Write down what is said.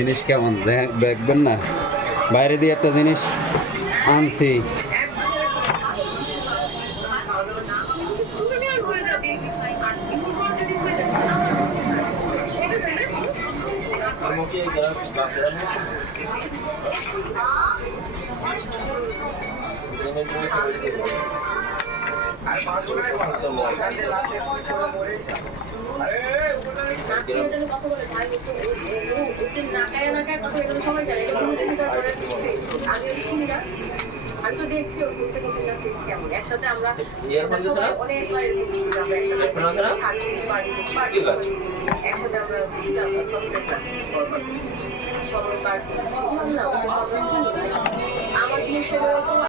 জিনিস কেমন দেখবেন না? বাইরে দিয়ে একটা জিনিস আনছি। আমি তো দেখছি ওর বলতে কতটা ফেস কেমন একসাথে আমরা অনেকবার একসাথে থাকছি পার্টি একসাথে আমরা ছিলাম সব সবাই পার্টি আমার বিয়ের সময় তো